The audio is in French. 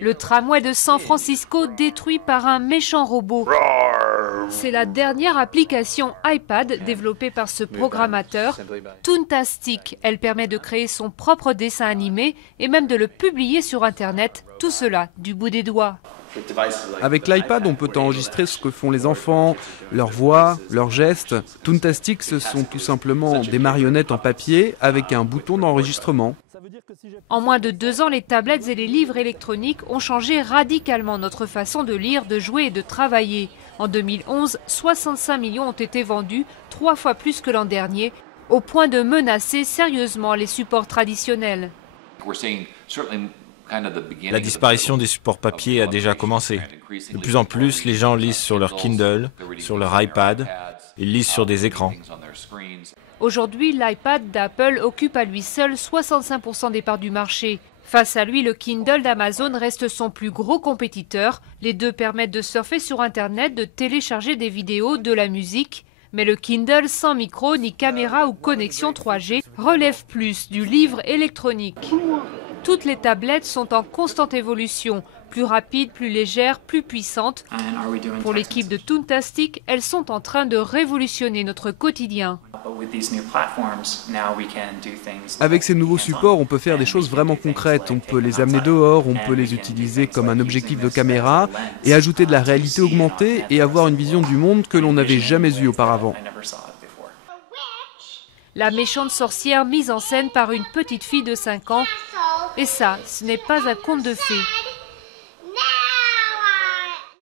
Le tramway de San Francisco détruit par un méchant robot. C'est la dernière application iPad développée par ce programmateur, Toontastic. Elle permet de créer son propre dessin animé et même de le publier sur Internet, tout cela du bout des doigts. Avec l'iPad, on peut enregistrer ce que font les enfants, leur voix, leurs gestes. Toontastic, ce sont tout simplement des marionnettes en papier avec un bouton d'enregistrement. En moins de 2 ans, les tablettes et les livres électroniques ont changé radicalement notre façon de lire, de jouer et de travailler. En 2011, 65 millions ont été vendus, 3 fois plus que l'an dernier, au point de menacer sérieusement les supports traditionnels. La disparition des supports papier a déjà commencé. De plus en plus, les gens lisent sur leur Kindle, sur leur iPad, ils lisent sur des écrans. Aujourd'hui, l'iPad d'Apple occupe à lui seul 65% des parts du marché. Face à lui, le Kindle d'Amazon reste son plus gros compétiteur. Les deux permettent de surfer sur Internet, de télécharger des vidéos, de la musique. Mais le Kindle sans micro, ni caméra ou connexion 3G relève plus du livre électronique. Toutes les tablettes sont en constante évolution, plus rapides, plus légères, plus puissantes. Pour l'équipe de Toontastic, elles sont en train de révolutionner notre quotidien. Avec ces nouveaux supports, on peut faire des choses vraiment concrètes. On peut les amener dehors, on peut les utiliser comme un objectif de caméra et ajouter de la réalité augmentée et avoir une vision du monde que l'on n'avait jamais eue auparavant. La méchante sorcière mise en scène par une petite fille de 5 ans. Et ça, ce n'est pas un conte de fées.